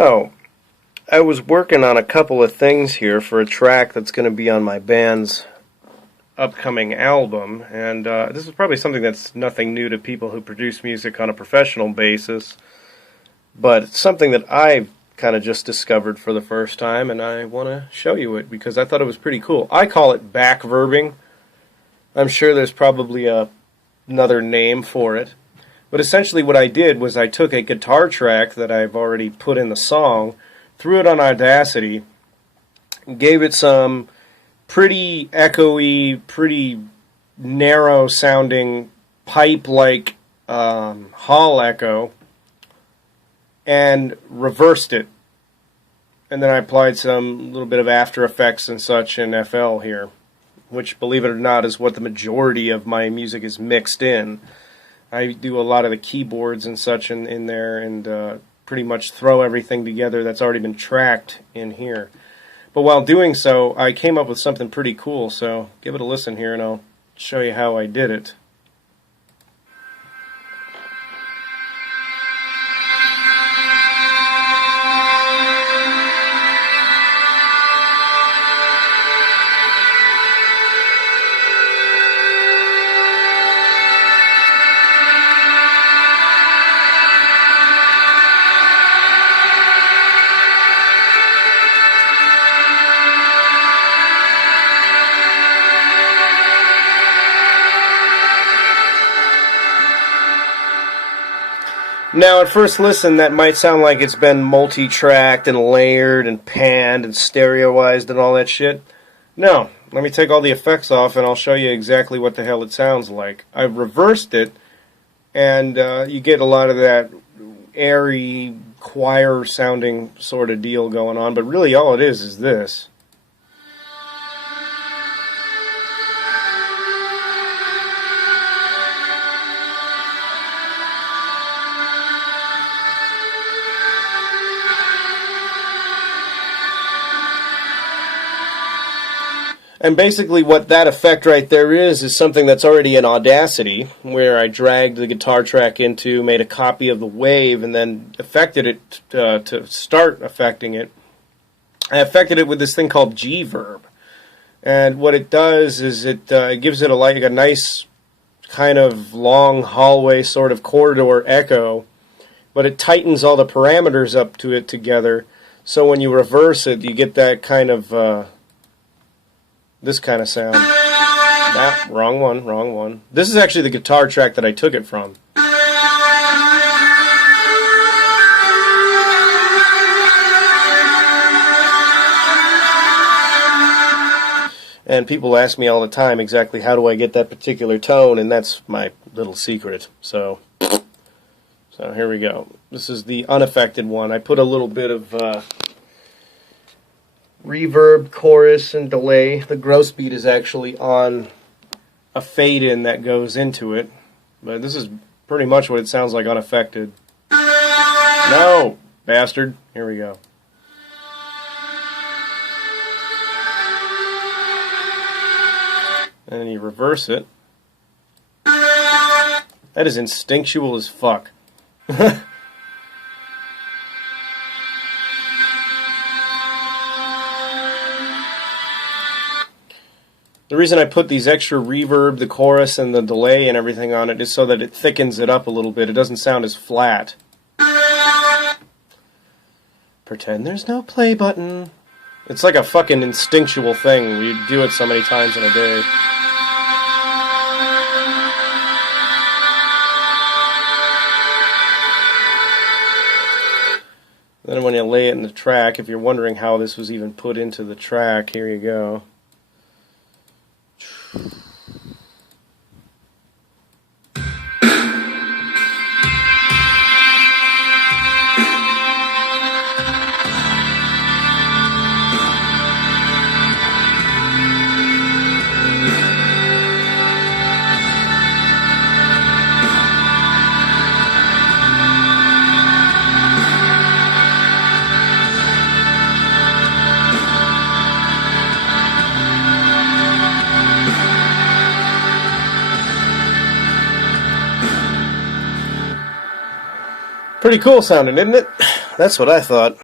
Oh, I was working on a couple of things here for a track that's going to be on my band's upcoming album, and this is probably something that's nothing new to people who produce music on a professional basis, but it's something that I've kind of just discovered for the first time, and I want to show you it because I thought it was pretty cool. I call it back verbing. I'm sure there's probably another name for it. But essentially what I did was I took a guitar track that I've already put in the song, threw it on Audacity, gave it some pretty echoey, pretty narrow-sounding pipe-like hall echo, and reversed it. And then I applied some little bit of After Effects and such in FL here, which, believe it or not, is what the majority of my music is mixed in. I do a lot of the keyboards and such in there, and pretty much throw everything together that's already been tracked in here. But while doing so, I came up with something pretty cool, so give it a listen here and I'll show you how I did it. Now, at first listen, that might sound like it's been multi-tracked and layered and panned and stereoized and all that shit. No, let me take all the effects off and I'll show you exactly what the hell it sounds like. I've reversed it, and you get a lot of that airy, choir-sounding sort of deal going on, but really all it is this. And basically what that effect right there is something that's already in Audacity, where I dragged the guitar track into, made a copy of the wave, and then affected it to start affecting it. I affected it with this thing called G-Verb. And what it does is it gives it a nice kind of long hallway sort of corridor echo, but it tightens all the parameters up to it together, so when you reverse it, you get that kind of... this kind of sound. Wrong one. This is actually the guitar track that I took it from. And people ask me all the time exactly how do I get that particular tone, and that's my little secret. So here we go. This is the unaffected one. I put a little bit of... reverb, chorus, and delay. The gross beat is actually on a fade-in that goes into it. But this is pretty much what it sounds like unaffected. No, bastard. Here we go. And then you reverse it. That is instinctual as fuck. The reason I put these extra reverb, the chorus, and the delay and everything on it is so that it thickens it up a little bit. It doesn't sound as flat. Pretend there's no play button. It's like a fucking instinctual thing. We do it so many times in a day. Then when you lay it in the track, if you're wondering how this was even put into the track, here you go. Pretty cool sounding, isn't it? That's what I thought.